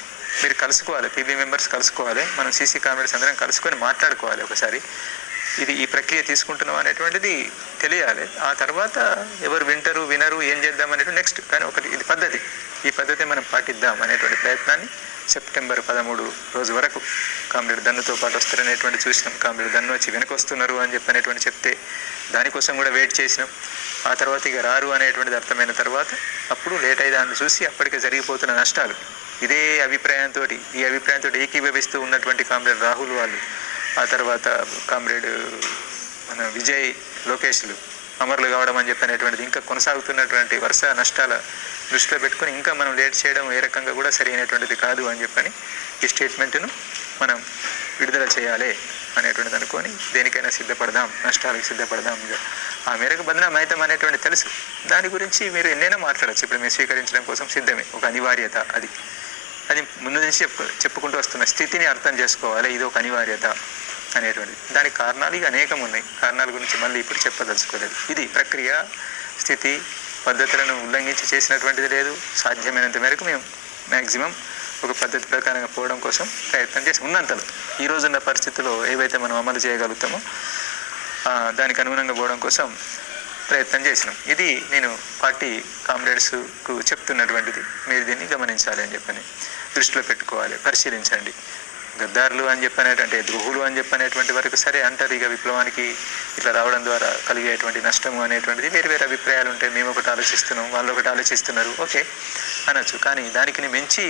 మీరు కలుసుకోవాలి, పీబీ మెంబర్స్ కలుసుకోవాలి, మనం సీసీ కామ్రేడ్స్ అందరం కలుసుకొని మాట్లాడుకోవాలి ఒకసారి. ఈ ప్రక్రియ తీసుకుంటున్నాం అనేటువంటిది తెలియాలి. ఆ తర్వాత ఎవరు వినరు ఏం చేద్దాం అనేటువంటి నెక్స్ట్. కానీ ఒకటి ఇది పద్ధతి, ఈ పద్ధతి మనం పాటిద్దాం అనేటువంటి ప్రయత్నాన్ని సెప్టెంబర్ 13 రోజు వరకు కామ్రేడ్ దన్నుతో పాటు వస్తారనేటువంటి చూసినాం. కామ్రేడ్ దన్ను వచ్చి వెనక వస్తున్నారు అని చెప్పనేటువంటి చెప్తే దానికోసం కూడా వెయిట్ చేసినాం. ఆ తర్వాత ఇక రారు అనేటువంటిది అర్థమైన తర్వాత అప్పుడు లేట్ అయ్యేదాన్ని చూసి అప్పటికే జరిగిపోతున్న నష్టాలు, ఈ అభిప్రాయంతో ఏకీభవిస్తూ ఉన్నటువంటి కామ్రేడ్ రాహుల్ వాళ్ళు, ఆ తర్వాత కామ్రేడ్ మన విజయ్ లోకేష్లు అమరులు కావడం అని చెప్పనేటువంటిది, ఇంకా కొనసాగుతున్నటువంటి వరుస నష్టాల దృష్టిలో పెట్టుకొని ఇంకా మనం లేట్ చేయడం ఏ రకంగా కూడా సరైనటువంటిది కాదు అని చెప్పని ఈ స్టేట్మెంట్ను మనం విడుదల చేయాలి అనేటువంటిది అనుకొని దేనికైనా సిద్ధపడదాం, నష్టాలకు సిద్ధపడదాం. ఆ మేరకు బదనాం అవుతాం అనేటువంటి తెలుసు. దాని గురించి మీరు ఎన్నైనా మాట్లాడచ్చు. ఇప్పుడు మేము స్వీకరించడం కోసం సిద్ధమే, ఒక అనివార్యత. అది ముందు నుంచి చెప్పుకుంటూ వస్తున్న స్థితిని అర్థం చేసుకోవాలి. ఇది ఒక అనివార్యత అనేటువంటిది. దానికి కారణాలు ఇక అనేకం ఉన్నాయి. కారణాల గురించి మళ్ళీ ఇప్పుడు చెప్పదలుచుకోలేదు. ఇది ప్రక్రియ, స్థితి, పద్ధతులను ఉల్లంఘించి చేసినటువంటిది లేదు. సాధ్యమైనంత మేరకు మేము మ్యాక్సిమం ఒక పద్ధతి ప్రకారంగా పోవడం కోసం ప్రయత్నం చేసి ఉన్నంతలో ఈ రోజున్న పరిస్థితుల్లో ఏవైతే మనం అమలు చేయగలుగుతామో దానికి అనుగుణంగా పోవడం కోసం ప్రయత్నం చేసినాం. ఇది నేను పార్టీ కామ్రేడ్స్కు చెప్తున్నటువంటిది. మీరు దీన్ని గమనించాలి అని చెప్పని, దృష్టిలో పెట్టుకోవాలి, పరిశీలించండి. గద్దారులు అని చెప్పనేటువంటి, ద్రోహులు అని చెప్పనేటువంటి వరకు సరే అంటారు. ఇక విప్లవానికి ఇట్లా రావడం ద్వారా కలిగేటువంటి నష్టము అనేటువంటిది వేరు అభిప్రాయాలు ఉంటాయి. మేము ఒకటి ఆలోచిస్తున్నాం, వాళ్ళు ఒకటి ఆలోచిస్తున్నారు, ఓకే అనొచ్చు. కానీ దానికి మించి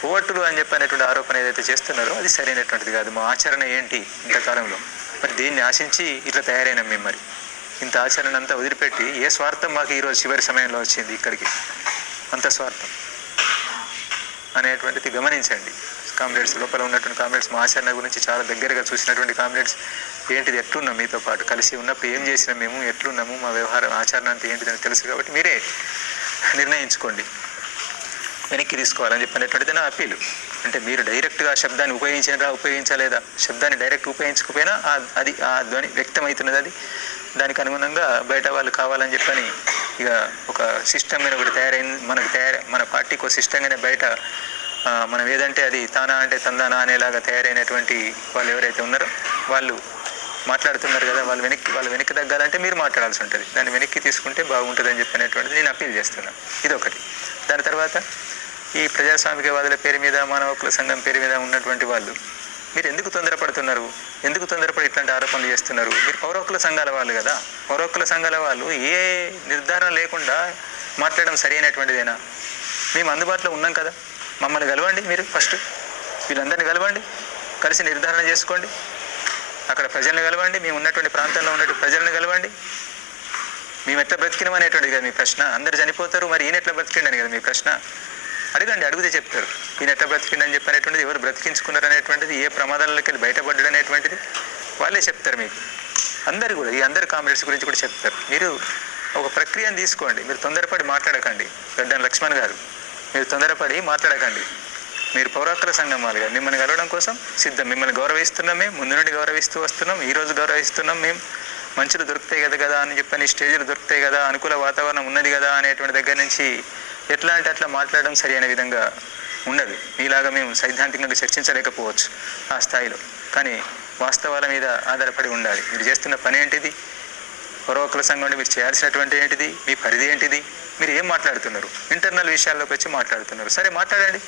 కోవట్టులు అని చెప్పనేటువంటి ఆరోపణ ఏదైతే చేస్తున్నారో అది సరైనటువంటిది కాదు. మా ఆచరణ ఏంటి ఇంతకాలంలో, మరి దీన్ని ఆశించి ఇట్లా తయారైనాం మేము. మరి ఇంత ఆచరణ అంతా వదిలిపెట్టి ఏ స్వార్థం మాకు ఈరోజు చివరి సమయంలో వచ్చింది ఇక్కడికి, అంత స్వార్థం అనేటువంటిది గమనించండి. కామ్రేడ్స్ లోపల ఉన్నటువంటి కామ్రేడ్స్ మా ఆచరణ గురించి చాలా దగ్గరగా చూసినటువంటి కామ్రేడ్స్ ఏంటిది, ఎట్లున్నాం, మీతో పాటు కలిసి ఉన్నప్పుడు ఏం చేసినాం, మేము ఎట్లున్నాము, మా వ్యవహారం ఆచరణ అంతా ఏంటిదని తెలుసు. కాబట్టి మీరే నిర్ణయించుకోండి, వెనక్కి తీసుకోవాలని చెప్పనేటువంటిది నా అప్పీలు. అంటే మీరు డైరెక్ట్గా శబ్దాన్ని ఉపయోగించలేదా, శబ్దాన్ని డైరెక్ట్ ఉపయోగించకపోయినా అది ఆ ధ్వని వ్యక్తమవుతున్నది. దానికి అనుగుణంగా బయట వాళ్ళు కావాలని చెప్పని ఇక ఒక సిస్టమ్ మీద ఒకటి తయారైంది. మన పార్టీకి ఒక సిస్టంగానే బయట మనం ఏదంటే అది తానా అంటే తందానా అనేలాగా తయారైనటువంటి వాళ్ళు ఎవరైతే ఉన్నారో వాళ్ళు మాట్లాడుతున్నారు కదా, వాళ్ళు వెనక్కి తగ్గాలంటే మీరు మాట్లాడాల్సి ఉంటుంది. దాన్ని వెనక్కి తీసుకుంటే బాగుంటుంది అని చెప్పినటువంటిది నేను అప్పీల్ చేస్తున్నాను. ఇదొకటి. దాని తర్వాత ఈ ప్రజాస్వామికవాదుల పేరు మీద, మానవ హక్కుల సంఘం పేరు మీద ఉన్నటువంటి వాళ్ళు మీరు ఎందుకు తొందరపడుతున్నారు? ఎందుకు తొందరపడి ఇట్లాంటి ఆరోపణలు చేస్తున్నారు? మీరు పౌర హక్కుల సంఘాల వాళ్ళు కదా. పౌర హక్కుల సంఘాల వాళ్ళు ఏ నిర్ధారణ లేకుండా మాట్లాడడం సరి అయినటువంటిదేనా? మేము అందుబాటులో ఉన్నాం కదా, మమ్మల్ని కలవండి. మీరు ఫస్ట్ వీళ్ళందరినీ కలవండి, కలిసి నిర్ధారణ చేసుకోండి. అక్కడ ప్రజల్ని కలవండి, మేము ఉన్నటువంటి ప్రాంతంలో ఉన్నటువంటి ప్రజలను కలవండి. మేము ఎట్లా బ్రతికినాం అనేటువంటిది కదా మీ ప్రశ్న. అందరు చనిపోతారు, మరి ఈయన ఎట్లా బ్రతికిండని కదా మీ ప్రశ్న. అడగండి, అడిగితే చెప్తారు ఈయన ఎట్లా బ్రతికిండని చెప్పనేటువంటిది, ఎవరు బ్రతికించుకున్నారు అనేటువంటిది, ఏ ప్రమాదాలకి వెళ్ళి బయటపడ్డాడు అనేటువంటిది వాళ్ళే చెప్తారు మీకు. అందరు కూడా ఈ అందరు కామ్రేడ్స్ గురించి కూడా చెప్తారు. మీరు ఒక ప్రక్రియను తీసుకోండి. మీరు తొందరపడి మాట్లాడకండి. గడ్డం లక్ష్మణ్ గారు, మీరు తొందరపడి మాట్లాడకండి. మీరు పౌరాకుల సంఘం వాళ్ళు గారు, మిమ్మల్ని కలవడం కోసం సిద్ధం. మిమ్మల్ని గౌరవిస్తున్నాం, మేము ముందు నుండి గౌరవిస్తూ వస్తున్నాం, ఈరోజు గౌరవిస్తున్నాం. మేము మంచులు దొరుకుతాయి కదా అని చెప్పని, స్టేజ్లు దొరుకుతాయి కదా, అనుకూల వాతావరణం ఉన్నది కదా అనేటువంటి దగ్గర నుంచి ఎట్లా అంటే అట్లా మాట్లాడడం సరి అయిన విధంగా ఉండదు. మీలాగా మేము సైద్ధాంతికంగా చర్చించలేకపోవచ్చు ఆ స్థాయిలో, కానీ వాస్తవాల మీద ఆధారపడి ఉండాలి. మీరు చేస్తున్న పని ఏంటిది? పౌరహక్కుల సంఘం మీరు చేయాల్సినటువంటి ఏంటిది? మీ పరిధి ఏంటిది? మీరు ఏం మాట్లాడుతున్నారు? ఇంటర్నల్ విషయాల్లోకి వచ్చి మాట్లాడుతున్నారు. సరే మాట్లాడండి,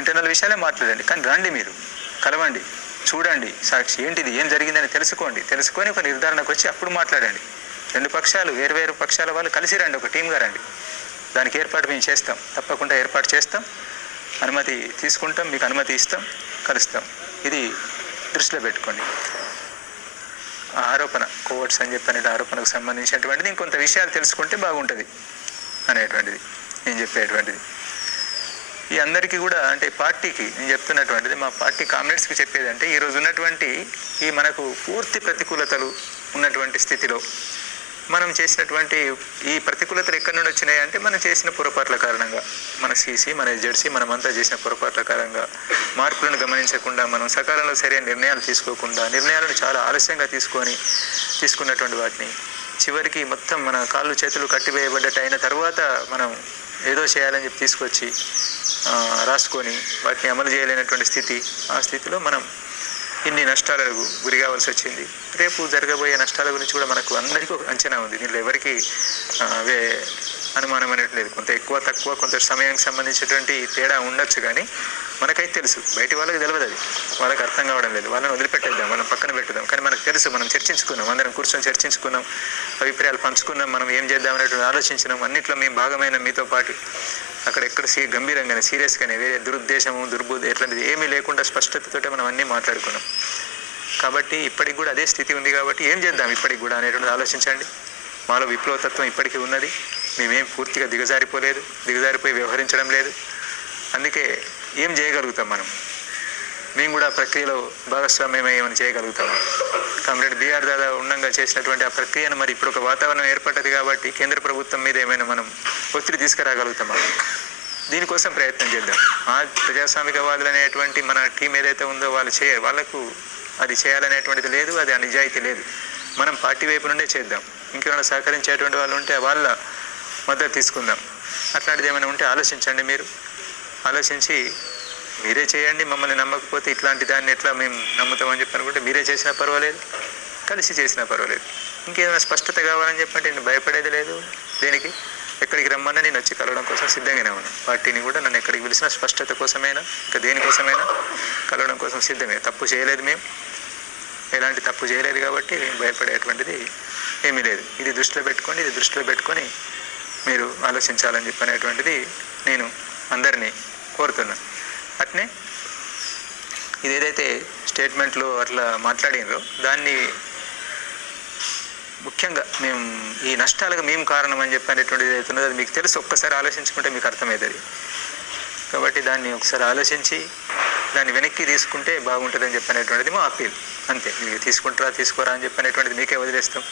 ఇంటర్నల్ విషయాలే మాట్లాడండి, కానీ రండి, మీరు కలవండి, చూడండి, సాక్షి ఏంటిది, ఏం జరిగిందని తెలుసుకోండి. తెలుసుకొని ఒక నిర్ధారణకు వచ్చి అప్పుడు మాట్లాడండి. రెండు పక్షాలు, వేరు పక్షాల వాళ్ళు కలిసి రండి, ఒక టీమ్గా రండి. దానికి ఏర్పాటు మేము చేస్తాం, తప్పకుండా ఏర్పాటు చేస్తాం. అనుమతి తీసుకుంటాం, మీకు అనుమతి ఇస్తాం, కలుస్తాం. ఇది దృష్టిలో పెట్టుకోండి. ఆ ఆరోపణ కోవర్ట్స్ అని చెప్పిన ఆరోపణకు సంబంధించినటువంటిది ఇంకొంత విషయాలు తెలుసుకుంటే బాగుంటుంది అనేటువంటిది నేను చెప్పేటువంటిది. ఈ అందరికీ కూడా అంటే పార్టీకి నేను చెప్తున్నటువంటిది, మా పార్టీ కామ్రేడ్స్కి చెప్పేది అంటే, ఈరోజు ఉన్నటువంటి ఈ మనకు పూర్తి ప్రతికూలతలు ఉన్నటువంటి స్థితిలో మనం చేసినటువంటి ఈ ప్రతికూలతలు ఎక్కడి నుండి వచ్చినాయి అంటే, మనం చేసిన పొరపాట్ల కారణంగా, మన సీసీ, మన ఎస్జెడ్సీ, మనమంతా చేసిన పొరపాట్ల కారణంగా, మార్పులను గమనించకుండా, మనం సకాలంలో సరైన నిర్ణయాలు తీసుకోకుండా, నిర్ణయాలను చాలా ఆలస్యంగా తీసుకున్నటువంటి వాటిని చివరికి మొత్తం మన కాళ్ళు చేతులు కట్టివేయబడ్డట్టు అయిన తర్వాత మనం ఏదో చేయాలని చెప్పి తీసుకొచ్చి రాసుకొని వాటిని అమలు చేయలేనటువంటి స్థితి. ఆ స్థితిలో మనం ఇన్ని నష్టాలకు గురి కావాల్సి వచ్చింది. రేపు జరగబోయే నష్టాల గురించి కూడా మనకు అందరికీ ఒక అంచనా ఉంది. దీనిలో ఎవరికి అనుమానం అనేది లేదు. కొంత ఎక్కువ తక్కువ, కొంత సమయానికి సంబంధించినటువంటి తేడా ఉండొచ్చు, కానీ మనకైతే తెలుసు. బయటి వాళ్ళకి తెలియదు, అది వాళ్ళకి అర్థం కావడం లేదు. వాళ్ళని వదిలిపెట్టేద్దాం, వాళ్ళని పక్కన పెట్టుదాం. కానీ మనకు తెలుసు, మనం చర్చించుకున్నాం, అందరం కూర్చొని చర్చించుకున్నాం, అభిప్రాయాలు పంచుకున్నాం, మనం ఏం చేద్దాం అనేటువంటి ఆలోచించినాం. అన్నింటిలో మేము భాగమైన మీతో పాటు అక్కడ ఎక్కడ గంభీరంగానే, సీరియస్గానే, వేరే దురుద్దేశము, దుర్బుద్ధి ఎట్లాంటిది ఏమీ లేకుండా స్పష్టతతోటే మనం అన్నీ మాట్లాడుకున్నాం. కాబట్టి ఇప్పటికి కూడా అదే స్థితి ఉంది. కాబట్టి ఏం చేద్దాం ఇప్పటికి కూడా అనేటువంటిది ఆలోచించండి. మాలో విప్లవతత్వం ఇప్పటికీ ఉన్నది. మేమేం పూర్తిగా దిగజారిపోయి వ్యవహరించడం లేదు. అందుకే ఏం చేయగలుగుతాం మేము కూడా ప్రక్రియలో భాగస్వామ్యమై ఏమైనా చేయగలుగుతాము. కామ్రేడ్ బిఆర్ దాదా ఉండంగా చేసినటువంటి ఆ ప్రక్రియను మరి ఇప్పుడు ఒక వాతావరణం ఏర్పడ్డది కాబట్టి కేంద్ర ప్రభుత్వం మీద ఏమైనా మనం ఒత్తిడి తీసుకురాగలుగుతామా? దీనికోసం ప్రయత్నం చేద్దాం. ఆ ప్రజాస్వామికవాదులు అనేటువంటి మన టీం ఏదైతే ఉందో వాళ్ళకు అది చేయాలనేటువంటిది లేదు, అది నిజాయితీ లేదు. మనం పార్టీ వైపు నుండే చేద్దాం. ఇంకేమైనా సహకరించేటువంటి వాళ్ళు ఉంటే వాళ్ళ మద్దతు తీసుకుందాం. అట్లాంటిది ఏమైనా ఉంటే ఆలోచించండి. మీరు ఆలోచించి మీరే చేయండి. మమ్మల్ని నమ్మకపోతే ఇట్లాంటి దాన్ని ఎట్లా మేము నమ్ముతామని చెప్పి అనుకుంటే మీరే చేసినా పర్వాలేదు, కలిసి చేసినా పర్వాలేదు. ఇంకేమైనా స్పష్టత కావాలని చెప్పంటే నేను భయపడేది లేదు. దేనికి ఎక్కడికి రమ్మన్నా నేను వచ్చి కలవడం కోసం సిద్ధంగానే ఉన్నాను. పార్టీని కూడా నన్ను ఎక్కడికి పిలిచిన స్పష్టత కోసమైనా, ఇంకా దేనికోసమైనా కలవడం కోసం సిద్ధమే. తప్పు చేయలేదు, మేము ఎలాంటి తప్పు చేయలేదు కాబట్టి భయపడేటువంటిది ఏమీ లేదు. ఇది దృష్టిలో పెట్టుకొని మీరు ఆలోచించాలని చెప్పనేటువంటిది నేను అందరినీ కోరుతున్నాను. అట్నే ఇది ఏదైతే స్టేట్మెంట్లో అట్లా మాట్లాడినరో దాన్ని ముఖ్యంగా మేము ఈ నష్టాలకు మేము కారణం అని చెప్పనేటువంటిది ఏదైతే ఉన్నదో అది మీకు తెలుసు. ఒక్కసారి ఆలోచించుకుంటే మీకు అర్థమవుతుంది. కాబట్టి దాన్ని ఒకసారి ఆలోచించి దాన్ని వెనక్కి తీసుకుంటే బాగుంటుందని చెప్పనేటువంటిది మా అప్పీల్. అంతే. మీరు తీసుకోరా అని చెప్పనేటువంటిది మీకే వదిలేస్తాం.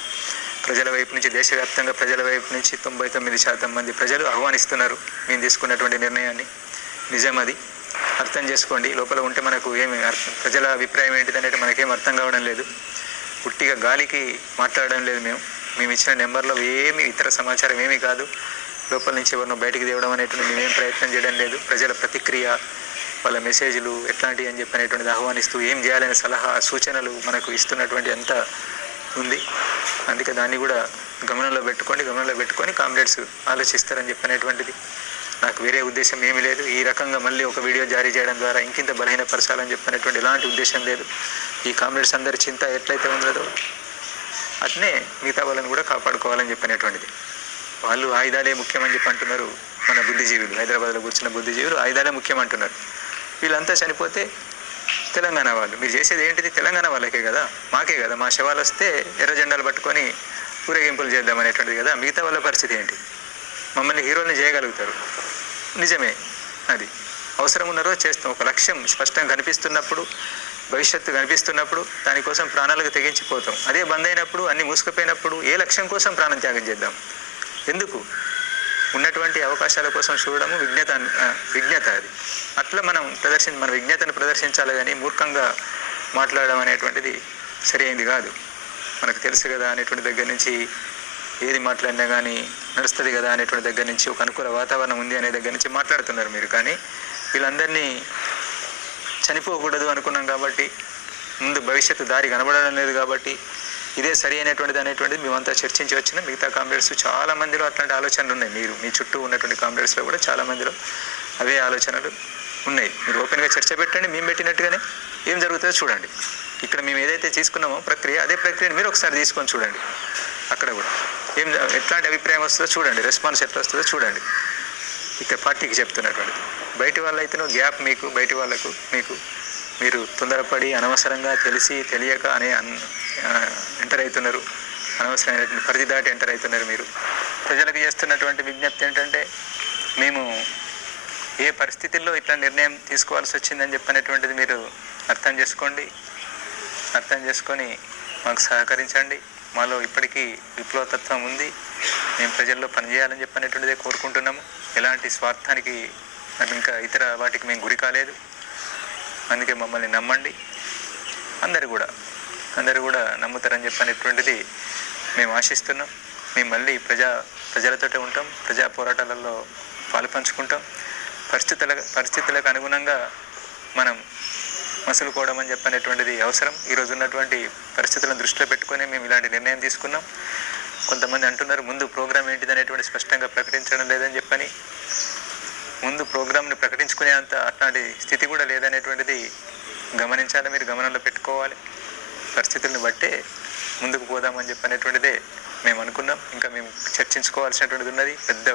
ప్రజల వైపు నుంచి, దేశవ్యాప్తంగా ప్రజల వైపు నుంచి 99% మంది ప్రజలు ఆహ్వానిస్తున్నారు మేము తీసుకున్నటువంటి నిర్ణయాన్ని. నిజం, అది అర్థం చేసుకోండి. లోపల ఉంటే మనకు ఏమి ప్రజల అభిప్రాయం ఏంటిది అనేది మనకేం అర్థం కావడం లేదు. పుట్టిగా గాలికి మాట్లాడడం లేదు. మేము ఇచ్చిన నెంబర్లో ఏమి ఇతర సమాచారం ఏమీ కాదు. లోపల నుంచి ఎవరినో బయటికి తేవడం అనేటువంటి మేమేం ప్రయత్నం చేయడం లేదు. ప్రజల ప్రతిక్రియ వాళ్ళ మెసేజ్లు ఎట్లాంటివి అని చెప్పనేటువంటిది ఆహ్వానిస్తూ ఏం చేయాలనే సలహా సూచనలు మనకు ఇస్తున్నటువంటి అంత ఉంది. అందుకే దాన్ని కూడా గమనంలో పెట్టుకొని కామ్రేడ్స్ ఆలోచిస్తారని చెప్పనేటువంటిది. నాకు వేరే ఉద్దేశం ఏమీ లేదు. ఈ రకంగా మళ్ళీ ఒక వీడియో జారీ చేయడం ద్వారా ఇంకింత బలహీనపరచాలని చెప్పనేటువంటి ఎలాంటి ఉద్దేశం లేదు. ఈ కామ్రేడ్స్ అందరి చింత ఎట్లయితే ఉన్నదో అట్నే మిగతా వాళ్ళని కూడా కాపాడుకోవాలని చెప్పనేటువంటిది. వాళ్ళు ఆయుధాలే ముఖ్యమని చెప్పి అంటున్నారు. మన బుద్ధిజీవులు, హైదరాబాద్లో కూర్చున్న బుద్ధిజీవులు ఆయుధాలే ముఖ్యమంటున్నారు. వీళ్ళంతా చనిపోతే తెలంగాణ వాళ్ళు మీరు చేసేది ఏంటిది? తెలంగాణ వాళ్ళకే కదా, మాకే కదా. మా శవాలు వస్తే ఎర్ర జెండాలు పట్టుకొని ఊరేగింపులు చేద్దామనేటువంటిది కదా. మిగతా వాళ్ళ పరిస్థితి ఏంటి? మమ్మల్ని హీరోల్ని చేయగలుగుతారు, నిజమే. అది అవసరం ఉన్న రోజు చేస్తాం. ఒక లక్ష్యం స్పష్టంగా కనిపిస్తున్నప్పుడు, భవిష్యత్తు కనిపిస్తున్నప్పుడు దానికోసం ప్రాణాలకు తెగించిపోతాం. అదే బంద్ అయినప్పుడు, అన్ని మూసుకుపోయినప్పుడు ఏ లక్ష్యం కోసం ప్రాణం త్యాగం చేద్దాం? ఎందుకు? ఉన్నటువంటి అవకాశాల కోసం చూడడము విజ్ఞత అది. అట్లా మనం మన విజ్ఞతను ప్రదర్శించాలి, కానీ మూర్ఖంగా మాట్లాడడం అనేటువంటిది సరి అయింది కాదు. మనకు తెలుసు కదా అనేటువంటి దగ్గర నుంచి ఏది మాట్లాడినా కానీ నడుస్తుంది కదా అనేటువంటి దగ్గర నుంచి, ఒక అనుకూల వాతావరణం ఉంది అనే దగ్గర నుంచి మాట్లాడుతున్నారు మీరు. కానీ వీళ్ళందరినీ చనిపోకూడదు అనుకున్నాం కాబట్టి, ముందు భవిష్యత్తు దారి కనబడడం లేదు కాబట్టి ఇదే సరి అనేటువంటిది మేమంతా చర్చించి వచ్చిన మిగతా కామ్రేడ్స్ చాలా మందిలో అట్లాంటి ఆలోచనలు ఉన్నాయి. మీ చుట్టూ ఉన్నటువంటి కామ్రేడ్స్లో కూడా చాలా మందిలో అవే ఆలోచనలు ఉన్నాయి. మీరు ఓపెన్గా చర్చ పెట్టండి. మేము పెట్టినట్టుగానే ఏం జరుగుతుందో చూడండి. ఇక్కడ మేము ఏదైతే తీసుకున్నామో ప్రక్రియ, అదే ప్రక్రియను మీరు ఒకసారి తీసుకొని చూడండి. అక్కడ కూడా ఎట్లాంటి అభిప్రాయం వస్తుందో చూడండి, రెస్పాన్స్ ఎట్లా వస్తుందో చూడండి. ఇక్కడ పార్టీకి చెప్తున్నటువంటిది. బయటి వాళ్ళైతేనో గ్యాప్ మీకు, బయటి వాళ్ళకు మీకు, మీరు తొందరపడి అనవసరంగా తెలియక ఎంటర్ అవుతున్నారు. అనవసరమైనటువంటి పరిధి దాటి ఎంటర్ అవుతున్నారు. మీరు ప్రజలకు చేస్తున్నటువంటి విజ్ఞప్తి ఏంటంటే, మేము ఏ పరిస్థితుల్లో ఇట్లా నిర్ణయం తీసుకోవాల్సి వచ్చిందని చెప్పనేటువంటిది మీరు అర్థం చేసుకొని మాకు సహకరించండి. మాలో ఇప్పటికీ విప్లవతత్వం ఉంది. మేము ప్రజల్లో పనిచేయాలని చెప్పనేటువంటిదే కోరుకుంటున్నాము. ఎలాంటి స్వార్థానికి ఇంకా ఇతర వాటికి మేము గురి కాలేదు. అందుకే మమ్మల్ని నమ్మండి. అందరూ కూడా నమ్ముతారని చెప్పనేటువంటిది మేము ఆశిస్తున్నాం. మేము మళ్ళీ ప్రజలతోటే ఉంటాం. ప్రజా పోరాటాలలో పాలుపంచుకుంటాం. పరిస్థితులకు అనుగుణంగా మనం మసులుకోవడం అని చెప్పనేటువంటిది అవసరం. ఈరోజు ఉన్నటువంటి పరిస్థితులను దృష్టిలో పెట్టుకొని మేము ఇలాంటి నిర్ణయం తీసుకున్నాం. కొంతమంది అంటున్నారు ముందు ప్రోగ్రాం ఏంటిది అనేటువంటి స్పష్టంగా ప్రకటించడం లేదని చెప్పని. ముందు ప్రోగ్రాంని ప్రకటించుకునే అట్లాంటి స్థితి కూడా లేదనేటువంటిది గమనించాలి. మీరు గమనంలో పెట్టుకోవాలి. పరిస్థితులను బట్టే ముందుకు పోదామని చెప్పనేటువంటిదే మేము అనుకున్నాం. ఇంకా మేము చర్చించుకోవాల్సినటువంటిది ఉన్నది. పెద్ద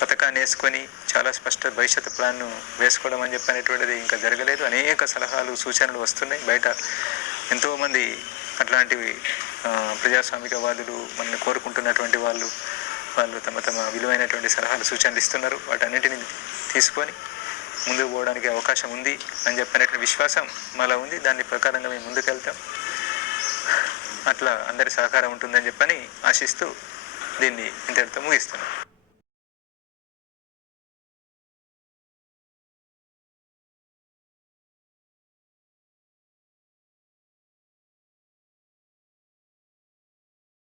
పథకాన్ని వేసుకొని చాలా స్పష్ట భవిష్యత్తు ప్లాన్ను వేసుకోవడం అని చెప్పనేటువంటిది ఇంకా జరగలేదు. అనేక సలహాలు సూచనలు వస్తున్నాయి. బయట ఎంతోమంది అట్లాంటివి ప్రజాస్వామికవాదులు మనల్ని కోరుకుంటున్నటువంటి వాళ్ళు తమ విలువైనటువంటి సలహాలు సూచనలు ఇస్తున్నారు. వాటన్నిటిని తీసుకొని ముందుకు పోవడానికి అవకాశం ఉంది అని చెప్పినటువంటి విశ్వాసం మాలో ఉంది. దాని ప్రకారంగా మేము ముందుకెళ్తాం. అట్లా అందరి సహకారం ఉంటుందని చెప్పని ఆశిస్తూ దీన్ని ఇంతటితో ముగిస్తున్నాం.